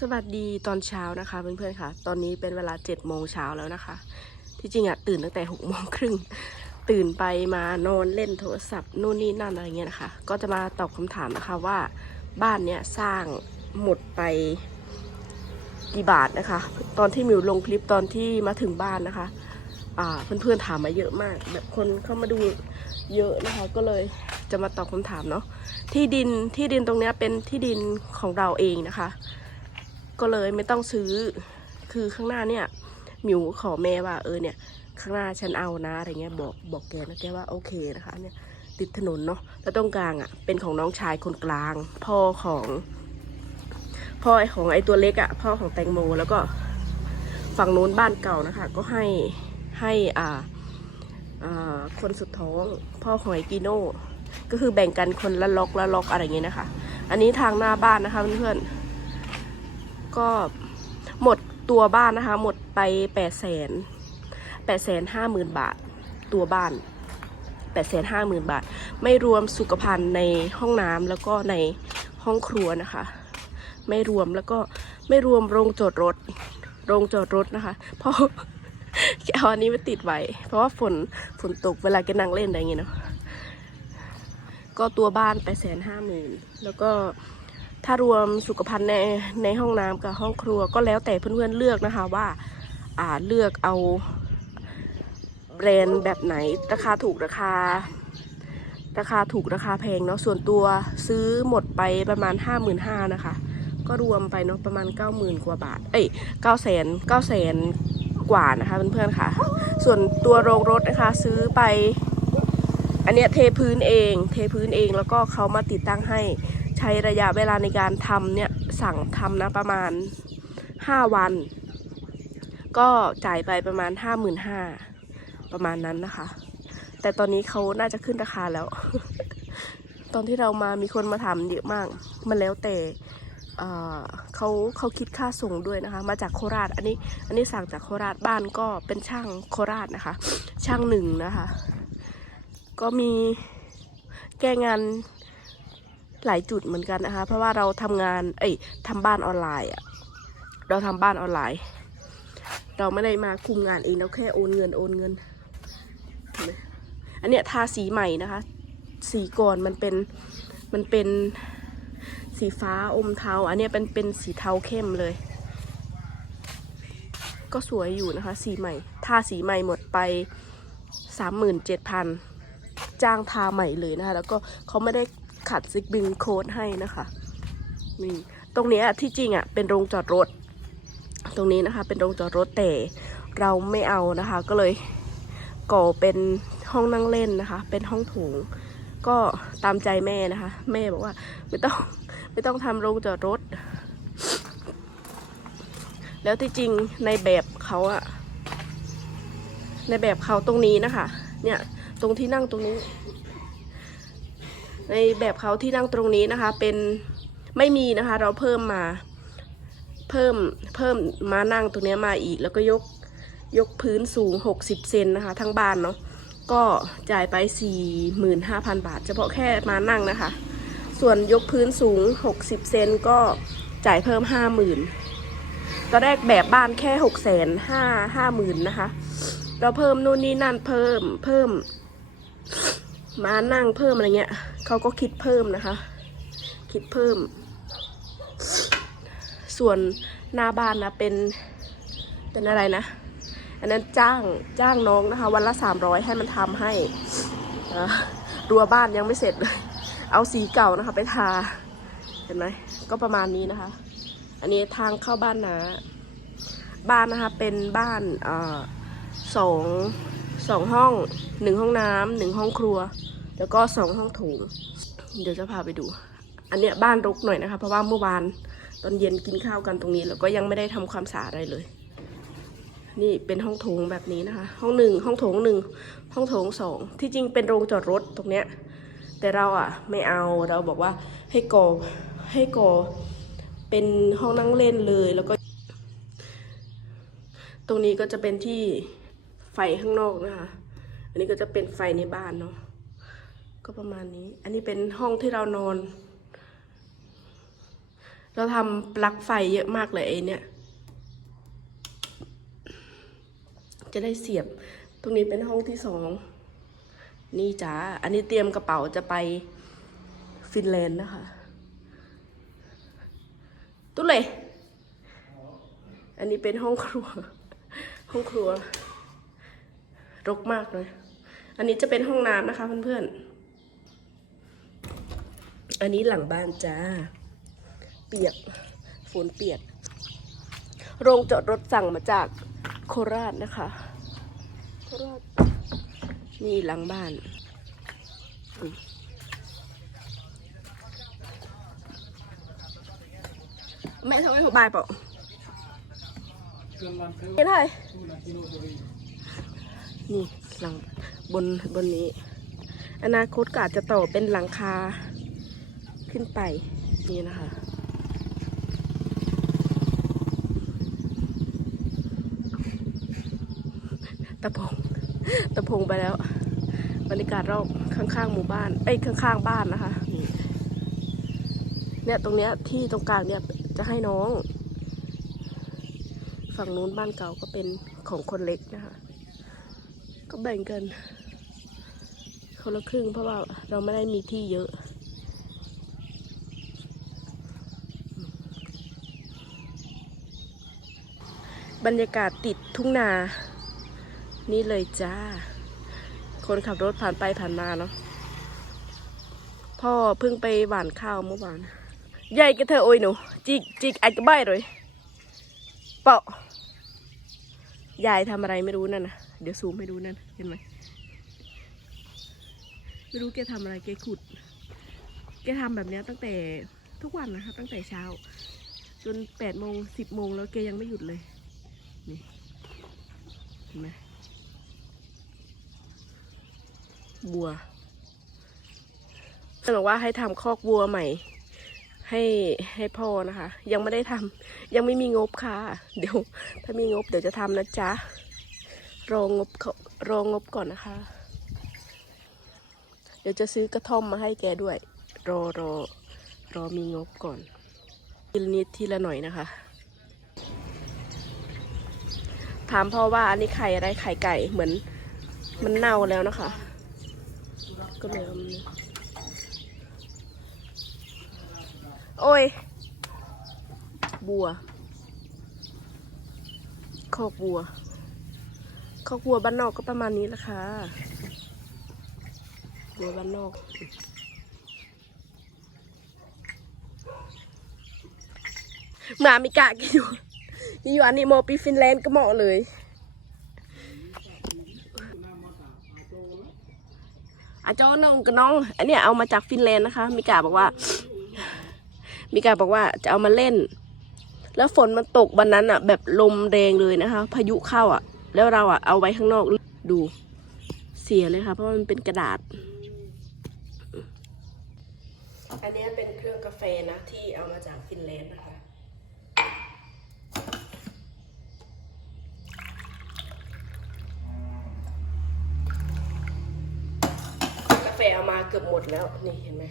สวัสดีตอนเช้านะคะเพื่อนๆค่ะ ตอนนี้เป็นเวลา7จ็ดโมงเช้าแล้วนะคะ ที่จริงอะตื่นตั้งแต่หกโมงครึ่งตื่นไปมานอนเล่นโทรศัพท์นู่นนี่นั่นอะไรเงี้ยนะคะ ก็จะมาตอบคำถามนะคะว่าบ้านเนี้ยสร้างหมดไปกี่บาทนะคะ ตอนที่มิวลงคลิปตอนที่มาถึงบ้านนะคะอ่าเพื่อนๆถามมาเยอะมาก แบบคนเข้ามาดูเยอะนะคะ ก็เลยจะมาตอบคำถามเนาะที่ดินที่ดินตรงเนี้ยเป็นที่ดินของเราเองนะคะ ก็เลยไม่ต้องซื้อ คือข้างหน้าเนี่ยหมิวขอแม่ว่าเออเนี่ย ข้างหน้าฉันเอานะอะไรเงี้ยบอกบอกแกนะแกว่าโอเคนะคะ เนี่ยติดถนนเนาะแล้วตรงกลางอะ เป็นของน้องชายคนกลาง พ่อของ พ่อไอของไอตัวเล็กอะ พ่อของแตงโมแล้วก็ฝั่งโน้นบ้านเก่านะคะ ก็ให้ให้อ่าอ่าคนสุดท้องพ่อของไอกิโน่ก็คือแบ่งกันคนละล็อกละล็อกอะไรเงี้ยนะคะ อันนี้ทางหน้าบ้านนะคะเพื่อนๆ ก็หมดตัวบ้านนะคะ หมดไปแปดแสนแปดแสนห้าหมื่นบาท ตัวบ้านแปดแสนห้าหมื่นบาท ไม่รวมสุขภัณฑ์ในห้องน้ำแล้วก็ในห้องครัวนะคะ ไม่รวมแล้วก็ไม่รวมโรงจอดรถ โรงจอดรถนะคะ เพราะเอาอันนี้มาติดไว้ เพราะว่าฝนฝนตกเวลาแกนั่งเล่นอะไรเงี้ยเนาะก็ตัวบ้านไปแสนห้าหมื่นแล้วก็ ถ้ารวมสุขภัณฑ์ในในห้องน้ำกับห้องครัวก็แล้วแต่เพื่อนๆเลือกนะคะว่าอ่าเลือกเอาแบรนด์แบบไหนราคาถูกราคา ราคาถูกราคาแพงเนาะส่วนตัวซื้อหมดไปประมาณห้าหมื่นห้านะคะ ก็รวมไปเนาะประมาณเก้าหมื่นกว่าบาท เอ้ยเก้าแสนเก้าแสนกว่านะคะเพื่อนๆค่ะ ส่วนตัวโรงรถนะคะซื้อไป อันเนี้ยเทพื้นเอง เทพื้นเองแล้วก็เขามาติดตั้งให้ ใช้ระยะเวลาในการทำเนี่ยสั่งทำนะประมาณ 5 วัน ก็จ่ายไปประมาณ 5 5 0 0 0ประมาณนั้นนะคะ แต่ตอนนี้เขาน่าจะขึ้นราคาแล้ว ตอนที่เรามามีคนมาถามเยอะมาก มันแล้วแต่เเขาเขาคิดค่าส่งด้วยนะคะ มาจากโคราชอันนี้อันนี้สั่งจากโคราชบ้านก็เป็นช่างโคราชนะคะ ช่างหนึ่งนะคะ ก็มีแก้งาน หลายจุดเหมือนกันนะคะ เพราะว่าเราทำงาน เอ้ยทำบ้านออนไลน์อะเราทำบ้านออนไลน์ เราไม่ได้มาคุมงานเองเราแค่โอนเงินโอนเงิน อันเนี้ยทาสีใหม่นะคะ สีก่อนมันเป็นมันเป็นสีฟ้าอมเทา อันเนี้ยเป็นเป็นสีเทาเข้มเลย ก็สวยอยู่นะคะ สีใหม่ ทาสีใหม่หมดไปสามหมื่นเจ็ดพันจ้างทาใหม่เลยนะคะ แล้วก็เขาไม่ได้ ขัดซิกบินโค้ดให้นะคะนี่ตรงนี้ที่จริงอะเป็นโรงจอดรถ ตรงนี้นะคะ เป็นโรงจอดรถแต่เราไม่เอานะคะ ก็เลยก่อเป็นห้องนั่งเล่นนะคะ เป็นห้องโถงก็ตามใจแม่นะคะ แม่บอกว่าไม่ต้องไม่ต้องทำโรงจอดรถ แล้วที่จริงในแบบเขาอะในแบบเขาตรงนี้นะคะ เนี่ยตรงที่นั่งตรงนี้ ในแบบเขาที่นั่งตรงนี้นะคะ เป็นไม่มีนะคะ เราเพิ่มมาเพิ่มเพิ่มมานั่งตรงนี้มาอีก แล้วก็ยกยกพื้นสูง 60 เซนนะคะ ทั้งบ้านเนาะก็จ่ายไป 45,000 บาท เฉพาะแค่มานั่งนะคะ ส่วนยกพื้นสูง 60 เซนก็จ่ายเพิ่ม 50,000ตอนแรกแบบบ้านแค่ 6 5 0 0 0 50,000นะคะ เราเพิ่มนู่นนี่นั่นเพิ่มเพิ่ม มานั่งเพิ่มอะไรเงี้ย เขาก็คิดเพิ่มนะคะ คิดเพิ่ม ส่วนหน้าบ้านนะเป็นเป็นอะไรนะ อันนั้นจ้างจ้างน้องนะคะ วันละสามร้อยให้มันทำให้รั้วบ้านยังไม่เสร็จเลย เอาสีเก่านะคะ ไปทา เห็นไหมก็ประมาณนี้นะคะ อันนี้ทางเข้าบ้านนะบ้านนะคะเป็นบ้านอสองสองห้องหนึ่งห้องน้ำหนึ่งห้องครัว แล้วก็สองห้องโถง เดี๋ยวจะพาไปดู อันเนี้ยบ้านรกหน่อยนะคะ เพราะว่าเมื่อวานตอนเย็นกินข้าวกันตรงนี้ แล้วก็ยังไม่ได้ทำความสะอาดอะไรเลย นี่เป็นห้องโถงแบบนี้นะคะ ห้องหนึ่งห้องโถงหนึ่งห้องโถงสองที่จริงเป็นโรงจอดรถตรงเนี้ย แต่เราอะไม่เอาเราบอกว่าให้ก่อให้ก่อเป็นห้องนั่งเล่นเลยแล้วก็ ตรงนี้ก็จะเป็นที่ไฟข้างนอกนะคะ อันนี้ก็จะเป็นไฟในบ้านเนาะ ก็ประมาณนี้ อันนี้เป็นห้องที่เรานอน เราทำปลั๊กไฟเยอะมากเลยไอเนี่ย จะได้เสียบ ตรงนี้เป็นห้องที่สอง นี่จ้า อันนี้เตรียมกระเป๋าจะไปฟินแลนด์นะคะ ตุ้เลย อันนี้เป็นห้องครัว ห้องครัว รกมากเลยอันนี้จะเป็นห้องน้ำนะคะเพื่อนๆ อันนี้หลังบ้านจ้า เปียกฝนเปียก โรงจอดรถสั่งมาจากโคราชนะคะ โคราช นี่หลังบ้านแม่ทำให้ผมบายเปล่าเห็นไหมนี่หลังบนบนนี้ อนาคตก็อาจจะต่อเป็นหลังคา ขึ้นไป นี่นะคะ ตะพงตะพงไปแล้ว บรรยากาศรอบข้างๆหมู่บ้าน เอ้ยข้างๆบ้านนะคะนี่เนี่ยตรงเนี้ยที่ตรงกลางเนี่ยจะให้น้อง ฝั่งนู้นบ้านเก่าก็เป็นของคนเล็กนะคะ ก็แบ่งกันคนละครึ่งเพราะว่าเราไม่ได้มีที่เยอะ บรรยากาศติดทุ่งนา นี่เลยจ้า คนขับรถผ่านไปผ่านมาเนาะพ่อเพิ่งไปหว่านข้าวเมื่อวาน ใหญ่กระเธอโอ้ยหนู จิกจิกไอ้กระใบเลยเปาะยายทำอะไรไม่รู้นั่นนะเดี๋ยวซูมให้ดูนั่นเห็นไหมไม่รู้แกทำอะไรแกขุด แกทำแบบเนี้ยตั้งแต่ทุกวันนะคะ ตั้งแต่เช้า จนแปดโมงสิบโมงแล้วแกยังไม่หยุดเลย นี่เห็นไหมบัวเพื่อนบอกว่าให้ทำคอกวัวใหม่ ให้ให้พ่อนะคะ ยังไม่ได้ทำยังไม่มีงบค่ะ เดี๋ยว ถ้ามีงบเดี๋ยวจะทำนะจ๊ะรองบรองบก่อนนะคะ เดี๋ยวจะซื้อกระท่อมมาให้แกด้วย รอรอรอมีงบก่อนทีละนิดทีละหน่อยนะคะ ถามพ่อว่าอันนี้ไข่อะไรไข่ไก่เหมือนมันเน่าแล้วนะคะ ก็เลยโอ้ย บัวคอกบัวคอกบัวบ้านนอกก็ประมาณนี้ละค่ะบัวบ้านนอกหมามิกะกินอยู่ นอยู่อันนี้โมปีฟินแลนด์ก็เหมาะเลย อาจอนงกับน้อง อันนี้เอามาจากฟินแลนด์นะคะ มิกาบอกว่า มิกาบอกว่าจะเอามาเล่น แล้วฝนมันตกวันนั้นอะ แบบลมแรงเลยนะคะ พายุเข้าอะ แล้วเราอะเอาไว้ข้างนอกดูเสียเลยค่ะ เพราะมันเป็นกระดาษ อันนี้เป็นเครื่องกาแฟนะที่เอามาจากฟินแลนด์นะคะ กาแฟ เกือบหมดแล้ว นี่เห็นไหม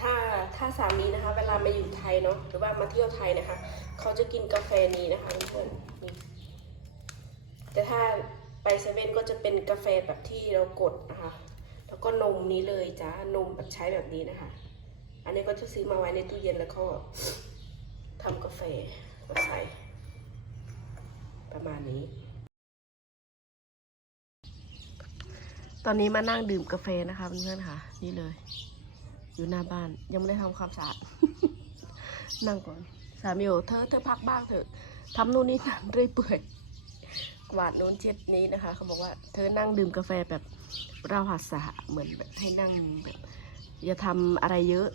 ถ้าถ้าสามีนะคะ เวลามาอยู่ไทยเนาะหรือว่ามาเที่ยวไทยนะคะ เขาจะกินกาแฟนี้นะคะทุกคนนี่แต่ถ้าไปเซเว่นก็จะเป็นกาแฟแบบที่เรากดนะคะ แล้วก็นมนี้เลยจ้านมแบบใช้แบบนี้นะคะ อันนี้ก็จะซื้อมาไว้ในตู้เย็นแล้วก็ทำกาแฟมาใส่ประมาณนี้ ต อนนี้มานั่งดื่มกาแฟนะคะเพื่อนๆค่ะ นี่เลย อยู่หน้าบ้านยังไม่ได้ทำความสะอาดนั่งก่อนสามีบอกเธอเธอพักบ้างเถอะทำนู่นนี่นั่นเรื่อยเปื่อยกวาดโน้นเช็ดนี้นะคะ เขาบอกว่าเธอนั่งดื่มกาแฟแบบเราหัดสะเหมือนแบบให้นั่งแบบ อย่าทำอะไรเยอะ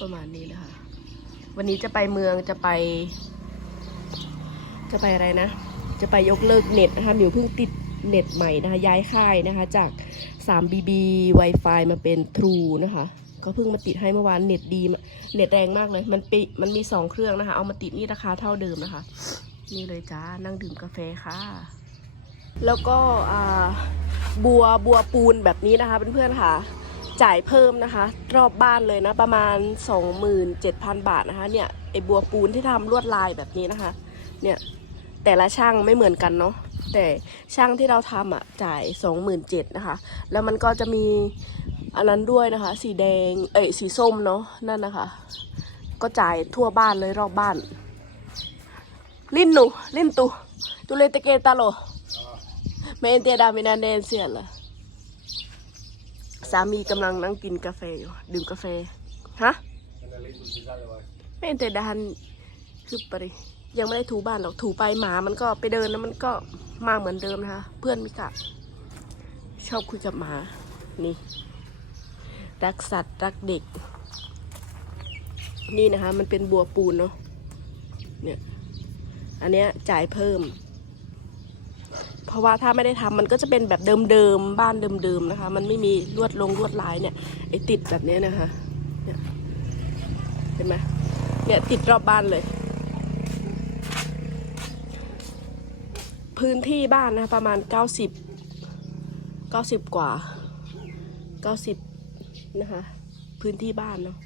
ประมาณนี้นะคะ วันนี้จะไปเมืองจะไป จะไปอะไรนะ จะไปยกเลิกเน็ตนะคะหมิวเพิ่งติดเน็ตใหม่นะคะย้ายค่ายนะคะจาก 3BB Wi-Fi มาเป็น True นะคะ ก็เพิ่งมาติดให้เมื่อวานเน็ตดีเน็ตแรงมากเลย มันปีมันมีสองเครื่องนะคะ เอามาติดนี่ราคาเท่าเดิมนะคะ นี่เลยจ้านั่งดื่มกาแฟค่ะ แล้วก็บัวบัวปูนแบบนี้นะคะเพื่อนๆค่ะจ่ายเพิ่มนะคะ รอบบ้านเลยนะ ประมาณ 27,000 บาทนะคะเนี่ยไอบัวปูนที่ทำลวดลายแบบนี้นะคะ เนี่ย แต่ละช่างไม่เหมือนกันเนาะแต่ช่างที่เราทำอะจ่าย27,000นะคะ แล้วมันก็จะมีอันนั้นด้วยนะคะ สีแดงเอ้ยสีส้มเนาะนั่นนะคะ ก็จ่ายทั่วบ้านเลยรอบบ้าน ลินหนูลินตูตูเลตเกตาโลเมนเตดามินาเนนเซียละสามีกำลังนั่งกินกาแฟอยู่ดื่มกาแฟฮะเมนเตดานคือปริ ยังไม่ได้ถูบ้านหรอกถูไปหมามันก็ไปเดินแล้วมันก็มาเหมือนเดิมนะคะ เพื่อนมิกะชอบคุยกับหมา นี่ รักสัตว์รักเด็ก นี่นะคะ มันเป็นบัวปูนเนาะ เนี่ย อันเนี้ยจ่ายเพิ่ม เพราะว่าถ้าไม่ได้ทำมันก็จะเป็นแบบเดิมๆ บ้านเดิมๆนะคะ มันไม่มีลวดลงลวดลายเนี่ย ไอติดแบบเนี้ยนะคะ เนี่ย เห็นไหมเนี่ยติดรอบบ้านเลย พื้นที่บ้านนะคะประมาณเก้าสิบเก้าสิบกว่าเก้าสิบนะคะ พื้นที่บ้านเนาะ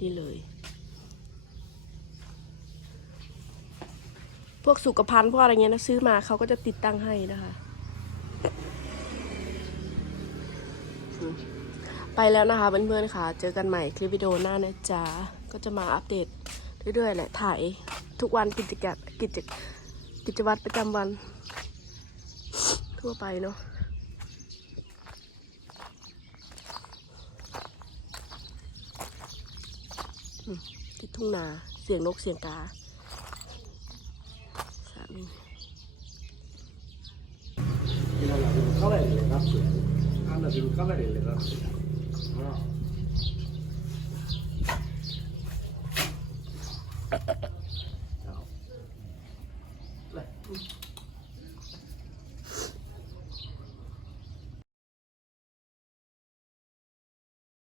นี่เลย พวกสุขภัณฑ์พวกอะไรเงี้ยนะซื้อมาเขาก็จะติดตั้งให้นะคะไปแล้วนะคะเพื่อนๆค่ะ เจอกันใหม่คลิปวิดีโอหน้านะจ๊ะ ก็จะมาอัปเดตเรื่อยๆแหละถ่ายทุกวันกิจกรรมกิจ กิจวัตรประจำวัน ทั่วไปเนาะที่ทุ่งนาเสียงนกเสียงกาสามีเข้าไปเลยครับเสียงอันนั้นเข้าไปเลยครับ